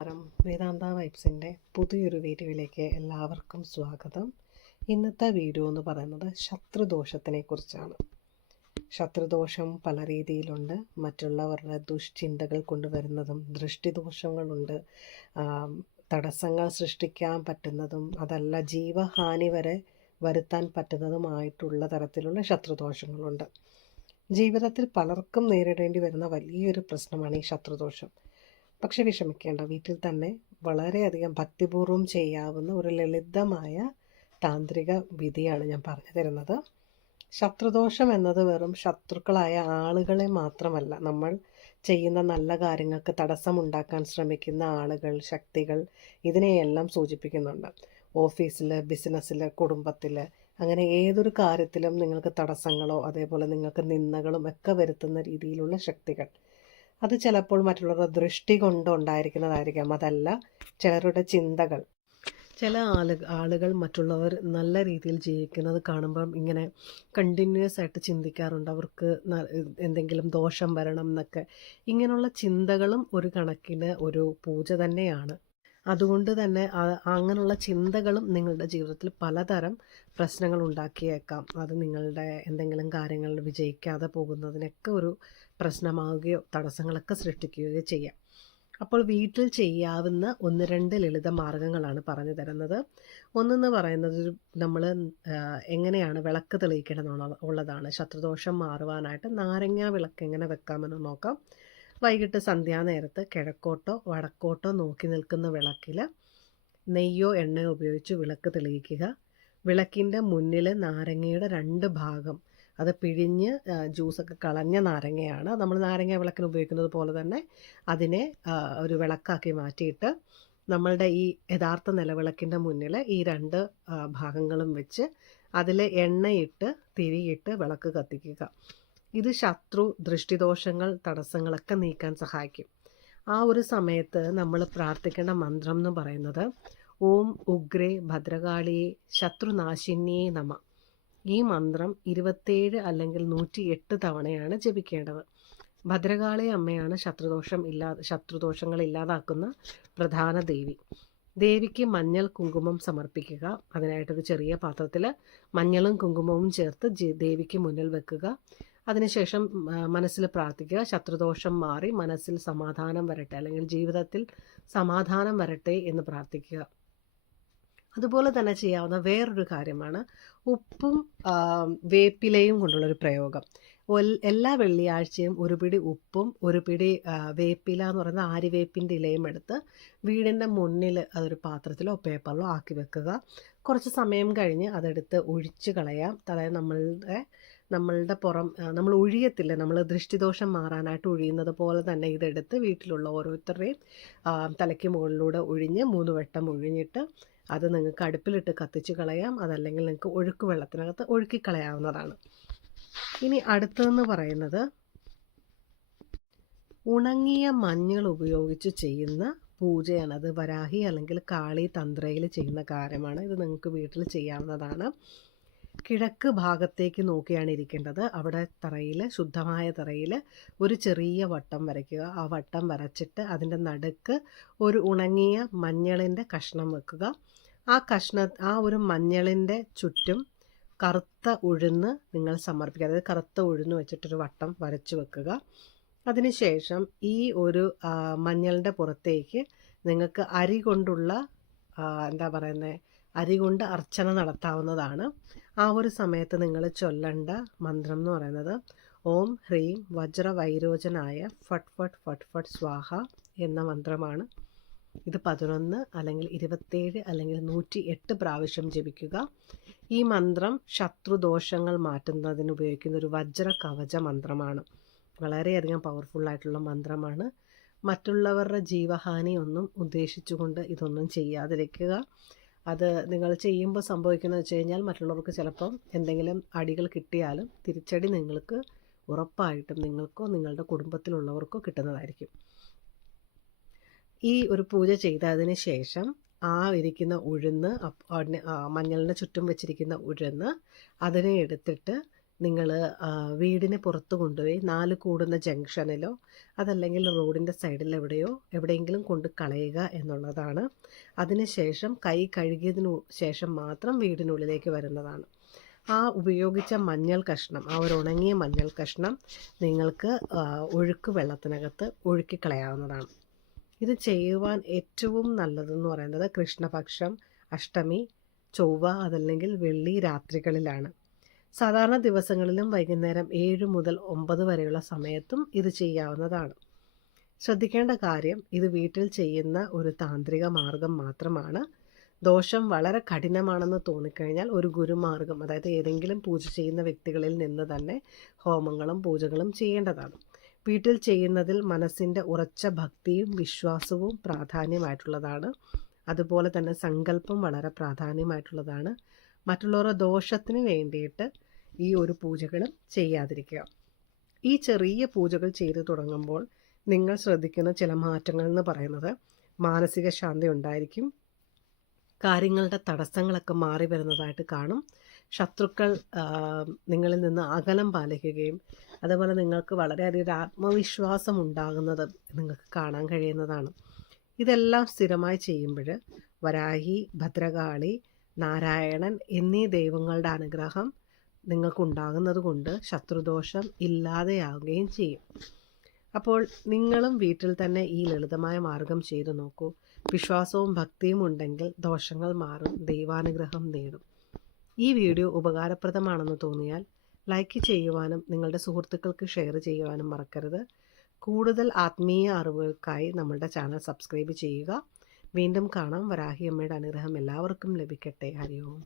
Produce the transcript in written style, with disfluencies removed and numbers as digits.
വേദാന്ത വൈബ്സിൻ്റെ പുതിയൊരു വീഡിയോയിലേക്ക് എല്ലാവർക്കും സ്വാഗതം. ഇന്നത്തെ വീഡിയോ എന്ന് പറയുന്നത് ശത്രുദോഷത്തിനെ കുറിച്ചാണ്. ശത്രുദോഷം പല രീതിയിലുണ്ട്. മറ്റുള്ളവരുടെ ദുഷ്ചിന്തകൾ കൊണ്ടുവരുന്നതും, ദൃഷ്ടിദോഷങ്ങളുണ്ട്, തടസ്സങ്ങൾ സൃഷ്ടിക്കാൻ പറ്റുന്നതും അതല്ല ജീവഹാനി വരെ വരുത്താൻ പറ്റുന്നതുമായിട്ടുള്ള തരത്തിലുള്ള ശത്രുദോഷങ്ങളുണ്ട്. ജീവിതത്തിൽ പലർക്കും നേരിടേണ്ടി വരുന്ന വലിയൊരു പ്രശ്നമാണ് ഈ ശത്രുദോഷം. പക്ഷെ വിഷമിക്കേണ്ട, വീട്ടിൽ തന്നെ വളരെയധികം ഭക്തിപൂർവ്വം ചെയ്യാവുന്ന ഒരു ലളിതമായ താന്ത്രിക വിധിയാണ് ഞാൻ പറഞ്ഞു തരുന്നത്. ശത്രുദോഷം എന്നത് വെറും ശത്രുക്കളായ ആളുകളെ മാത്രമല്ല, നമ്മൾ ചെയ്യുന്ന നല്ല കാര്യങ്ങൾക്ക് തടസ്സമുണ്ടാക്കാൻ ശ്രമിക്കുന്ന ആളുകൾ, ശക്തികൾ, ഇതിനെയെല്ലാം സൂചിപ്പിക്കുന്നുണ്ട്. ഓഫീസിൽ, ബിസിനസ്സിൽ, കുടുംബത്തിൽ, അങ്ങനെ ഏതൊരു കാര്യത്തിലും നിങ്ങൾക്ക് തടസ്സങ്ങളോ അതേപോലെ നിങ്ങൾക്ക് നിന്ദകളും ഒക്കെ വരുത്തുന്ന രീതിയിലുള്ള ശക്തികൾ, അത് ചിലപ്പോൾ മറ്റുള്ളവരുടെ ദൃഷ്ടി കൊണ്ട് ഉണ്ടായിരിക്കുന്നതായിരിക്കാം. അതല്ല ചിലരുടെ ചിന്തകൾ. ചില ആളുകൾ മറ്റുള്ളവർ നല്ല രീതിയിൽ ജീവിക്കുന്നത് കാണുമ്പം ഇങ്ങനെ കണ്ടിന്യൂസ് ആയിട്ട് ചിന്തിക്കാറുണ്ട്, അവർക്ക് എന്തെങ്കിലും ദോഷം വരണം എന്നൊക്കെ. ഇങ്ങനെയുള്ള ചിന്തകളും ഒരു കണക്കിന് ഒരു പൂജ തന്നെയാണ്. അതുകൊണ്ട് തന്നെ അങ്ങനെയുള്ള ചിന്തകളും നിങ്ങളുടെ ജീവിതത്തിൽ പലതരം പ്രശ്നങ്ങൾ ഉണ്ടാക്കിയേക്കാം. അത് നിങ്ങളുടെ എന്തെങ്കിലും കാര്യങ്ങളിൽ വിജയിക്കാതെ പോകുന്നതിനൊക്കെ ഒരു പ്രശ്നമാവുകയോ തടസ്സങ്ങളൊക്കെ സൃഷ്ടിക്കുകയോ ചെയ്യാം. അപ്പോൾ വീട്ടിൽ ചെയ്യാവുന്ന 1-2 ലളിത മാർഗങ്ങളാണ് പറഞ്ഞു തരുന്നത്. ഒന്നെന്ന് പറയുന്നത്, നമ്മൾ എങ്ങനെയാണ് വിളക്ക് തെളിയിക്കണം ഉള്ളതാണ്. ശത്രുദോഷം മാറുവാനായിട്ട് നാരങ്ങ വിളക്ക് എങ്ങനെ വെക്കാമെന്ന് നോക്കാം. വൈകിട്ട് സന്ധ്യാനേരത്ത് കിഴക്കോട്ടോ വടക്കോട്ടോ നോക്കി നിൽക്കുന്ന വിളക്കിൽ നെയ്യോ എണ്ണയോ ഉപയോഗിച്ച് വിളക്ക് തെളിയിക്കുക. വിളക്കിൻ്റെ മുന്നിൽ നാരങ്ങയുടെ 2 ഭാഗം, അത് പിഴിഞ്ഞ് ജ്യൂസൊക്കെ കളഞ്ഞ നാരങ്ങയാണ്. നമ്മൾ നാരങ്ങ വിളക്കിന് ഉപയോഗിക്കുന്നത് പോലെ തന്നെ അതിനെ ഒരു വിളക്കാക്കി മാറ്റിയിട്ട് നമ്മളുടെ ഈ യഥാർത്ഥ നിലവിളക്കിൻ്റെ മുന്നിൽ ഈ 2 ഭാഗങ്ങളും വെച്ച് അതിൽ എണ്ണയിട്ട് തിരിയിട്ട് വിളക്ക് കത്തിക്കുക. ഇത് ശത്രു, ദൃഷ്ടിദോഷങ്ങൾ, തടസ്സങ്ങളൊക്കെ നീക്കാൻ സഹായിക്കും. ആ ഒരു സമയത്ത് നമ്മൾ പ്രാർത്ഥിക്കേണ്ട മന്ത്രം എന്ന് പറയുന്നത് ഓം ഉഗ്രേ ഭദ്രകാളിയെ ശത്രുനാശിന്യേ നമ. ഈ മന്ത്രം 27 അല്ലെങ്കിൽ 108 തവണയാണ് ജപിക്കേണ്ടത്. ഭദ്രകാളി അമ്മയാണ് ശത്രുദോഷങ്ങൾ ഇല്ലാതാക്കുന്ന പ്രധാന ദേവി. ദേവിക്ക് മഞ്ഞൾ കുങ്കുമം സമർപ്പിക്കുക. അതിനായിട്ടൊരു ചെറിയ പാത്രത്തിൽ മഞ്ഞളും കുങ്കുമവും ചേർത്ത് ദേവിക്ക് മുന്നിൽ വെക്കുക. അതിനുശേഷം മനസ്സിൽ പ്രാർത്ഥിക്കുക, ശത്രുദോഷം മാറി മനസ്സിൽ സമാധാനം വരട്ടെ, അല്ലെങ്കിൽ ജീവിതത്തിൽ സമാധാനം വരട്ടെ എന്ന് പ്രാർത്ഥിക്കുക. അതുപോലെ തന്നെ ചെയ്യാവുന്ന വേറൊരു കാര്യമാണ് ഉപ്പും വേപ്പിലയും കൊണ്ടുള്ളൊരു പ്രയോഗം. എല്ലാ വെള്ളിയാഴ്ചയും ഒരു പിടി ഉപ്പും ഒരു പിടി വേപ്പില എന്ന് പറയുന്ന ആര്യവേപ്പിൻ്റെ ഇലയും എടുത്ത് വീടിൻ്റെ മുന്നിൽ അതൊരു പാത്രത്തിലോ പേപ്പറിലോ ആക്കി വെക്കുക. കുറച്ച് സമയം കഴിഞ്ഞ് അതെടുത്ത് ഒഴിച്ച് കളയാം. നമ്മളുടെ പുറം നമ്മൾ ഒഴിയത്തില്ല, നമ്മൾ ദൃഷ്ടിദോഷം മാറാനായിട്ട് ഒഴിയുന്നത് പോലെ തന്നെ ഇതെടുത്ത് വീട്ടിലുള്ള ഓരോരുത്തരുടെയും തലയ്ക്ക് മുകളിലൂടെ ഒഴിഞ്ഞ് 3 വട്ടം ഒഴിഞ്ഞിട്ട് അത് നിങ്ങൾക്ക് അടുപ്പിലിട്ട് കത്തിച്ച് കളയാം. അതല്ലെങ്കിൽ നിങ്ങൾക്ക് ഒഴുക്ക് വെള്ളത്തിനകത്ത് ഒഴുക്കിക്കളയാവുന്നതാണ്. ഇനി അടുത്തതെന്ന് പറയുന്നത് ഉണങ്ങിയ മഞ്ഞൾ ഉപയോഗിച്ച് ചെയ്യുന്ന പൂജയാണ്. അത് വരാഹി അല്ലെങ്കിൽ കാളി തന്ത്രയിൽ ചെയ്യുന്ന കാര്യമാണ്. ഇത് നിങ്ങൾക്ക് വീട്ടിൽ ചെയ്യാവുന്നതാണ്. കിഴക്ക് ഭാഗത്തേക്ക് നോക്കിയാണ് ഇരിക്കേണ്ടത്. അവിടെ ശുദ്ധമായ തറയിൽ ഒരു ചെറിയ വട്ടം വരയ്ക്കുക. ആ വട്ടം വരച്ചിട്ട് അതിൻ്റെ നടുക്ക് ഒരു ഉണങ്ങിയ മഞ്ഞളിൻ്റെ കഷ്ണം വെക്കുക. ആ ഒരു മഞ്ഞളിൻ്റെ ചുറ്റും കറുത്ത ഉഴുന്ന് നിങ്ങൾ സമർപ്പിക്കുക. അതായത് കറുത്ത ഉഴുന്ന് വെച്ചിട്ടൊരു വട്ടം വരച്ചു വെക്കുക. അതിനുശേഷം ഈ ഒരു മഞ്ഞളിൻ്റെ പുറത്തേക്ക് നിങ്ങൾക്ക് അരി കൊണ്ടുള്ള അരി കൊണ്ട് അർച്ചന നടത്താവുന്നതാണ്. ആ ഒരു സമയത്ത് നിങ്ങൾ ചൊല്ലേണ്ട മന്ത്രം എന്ന് പറയുന്നത് ഓം ഹ്രീം വജ്രവൈരോചനായ ഫട്ട് ഫട്ട് ഫട്ട് ഫട്ട് സ്വാഹ എന്ന മന്ത്രമാണ്. ഇത് 11 അല്ലെങ്കിൽ 27 അല്ലെങ്കിൽ 108 പ്രാവശ്യം ജപിക്കുക. ഈ മന്ത്രം ശത്രുദോഷങ്ങൾ മാറ്റുന്നതിന് ഉപയോഗിക്കുന്ന ഒരു വജ്ര കവച മന്ത്രമാണ്. വളരെയധികം പവർഫുള്ളായിട്ടുള്ള മന്ത്രമാണ്. മറ്റുള്ളവരുടെ ജീവഹാനി ഒന്നും ഉദ്ദേശിച്ചുകൊണ്ട് ഇതൊന്നും ചെയ്യാതിരിക്കുക. അത് നിങ്ങൾ ചെയ്യുമ്പോൾ സംഭവിക്കുന്നത് വെച്ച് കഴിഞ്ഞാൽ മറ്റുള്ളവർക്ക് ചിലപ്പം എന്തെങ്കിലും അടികൾ കിട്ടിയാലും തിരിച്ചടി നിങ്ങൾക്ക് ഉറപ്പായിട്ടും നിങ്ങൾക്കോ നിങ്ങളുടെ കുടുംബത്തിലുള്ളവർക്കോ കിട്ടുന്നതായിരിക്കും. ഈ ഒരു പൂജ ചെയ്തതിന് ശേഷം ഇരിക്കുന്ന ഉഴുന്ന്, മഞ്ഞളിന് ചുറ്റും വെച്ചിരിക്കുന്ന ഉഴുന്ന് അതിനെ എടുത്തിട്ട് നിങ്ങൾ വീടിന് പുറത്ത് കൊണ്ടുപോയി 4 കൂടുന്ന ജംഗ്ഷനിലോ അതല്ലെങ്കിൽ റോഡിൻ്റെ സൈഡിൽ എവിടെയെങ്കിലും കൊണ്ട് കളയുക എന്നുള്ളതാണ്. അതിനുശേഷം കൈ കഴുകിയതിനു ശേഷം മാത്രം വീടിനുള്ളിലേക്ക് വരുന്നതാണ്. ആ ഉപയോഗിച്ച മഞ്ഞൾ കഷ്ണം, ആ ഒരു ഉണങ്ങിയ മഞ്ഞൾ കഷ്ണം നിങ്ങൾക്ക് ഒഴുക്ക് വെള്ളത്തിനകത്ത് ഒഴുക്കിക്കളയാവുന്നതാണ്. ഇത് ചെയ്യുവാൻ ഏറ്റവും നല്ലതെന്ന് പറയുന്നത് കൃഷ്ണപക്ഷം, അഷ്ടമി, ചൊവ്വ അതല്ലെങ്കിൽ വെള്ളി രാത്രികളിലാണ്. സാധാരണ ദിവസങ്ങളിലും വൈകുന്നേരം 7 മുതൽ 9 വരെയുള്ള സമയത്തും ഇത് ചെയ്യാവുന്നതാണ്. ശ്രദ്ധിക്കേണ്ട കാര്യം, ഇത് വീട്ടിൽ ചെയ്യുന്ന ഒരു താന്ത്രിക മാർഗം മാത്രമാണ്. ദോഷം വളരെ കഠിനമാണെന്ന് തോന്നിക്കഴിഞ്ഞാൽ ഒരു ഗുരുമാർഗം, അതായത് ഏതെങ്കിലും പൂജ ചെയ്യുന്ന വ്യക്തികളിൽ നിന്ന് തന്നെ ഹോമങ്ങളും പൂജകളും ചെയ്യേണ്ടതാണ്. വീട്ടിൽ ചെയ്യുന്നതിൽ മനസ്സിൻ്റെ ഉറച്ച ഭക്തിയും വിശ്വാസവും പ്രാധാന്യമായിട്ടുള്ളതാണ്. അതുപോലെ തന്നെ സങ്കല്പം വളരെ പ്രാധാന്യമായിട്ടുള്ളതാണ്. മറ്റുള്ളവരുടെ ദോഷത്തിന് വേണ്ടിയിട്ട് ഈ ഒരു പൂജകളും ചെയ്യാതിരിക്കുക. ഈ ചെറിയ പൂജകൾ ചെയ്തു തുടങ്ങുമ്പോൾ നിങ്ങൾ ശ്രദ്ധിക്കുന്ന ചില മാറ്റങ്ങൾ എന്ന് പറയുന്നത് മാനസിക ശാന്തി ഉണ്ടായിരിക്കും. കാര്യങ്ങളുടെ തടസ്സങ്ങളൊക്കെ മാറി വരുന്നതായിട്ട് കാണും. ശത്രുക്കൾ നിങ്ങളിൽ നിന്ന് അകലം പാലിക്കുകയും അതുപോലെ നിങ്ങൾക്ക് വളരെയധികം ഒരു ആത്മവിശ്വാസം ഉണ്ടാകുന്നത് നിങ്ങൾക്ക് കാണാൻ കഴിയുന്നതാണ്. ഇതെല്ലാം സ്ഥിരമായി ചെയ്യുമ്പോൾ വരാഹി, ഭദ്രകാളി, നാരായണൻ എന്നീ ദൈവങ്ങളുടെ അനുഗ്രഹം നിങ്ങൾക്കുണ്ടാകുന്നത് കൊണ്ട് ശത്രുദോഷം ഇല്ലാതെയാവുകയും ചെയ്യും. അപ്പോൾ നിങ്ങളും വീട്ടിൽ തന്നെ ഈ ലളിതമായ മാർഗം ചെയ്തു നോക്കൂ. വിശ്വാസവും ഭക്തിയും ഉണ്ടെങ്കിൽ ദോഷങ്ങൾ മാറും, ദൈവാനുഗ്രഹം നേടും. ഈ വീഡിയോ ഉപകാരപ്രദമാണെന്ന് തോന്നിയാൽ ലൈക്ക് ചെയ്യുവാനും നിങ്ങളുടെ സുഹൃത്തുക്കൾക്ക് ഷെയർ ചെയ്യുവാനും മറക്കരുത്. കൂടുതൽ ആത്മീയ അറിവുകൾക്കായി നമ്മളുടെ ചാനൽ സബ്സ്ക്രൈബ് ചെയ്യുക. വീണ്ടും കാണാം. വരാഹി അമ്മയുടെ അനുഗ്രഹം എല്ലാവർക്കും ലഭിക്കട്ടെ. ഹരി ഓം.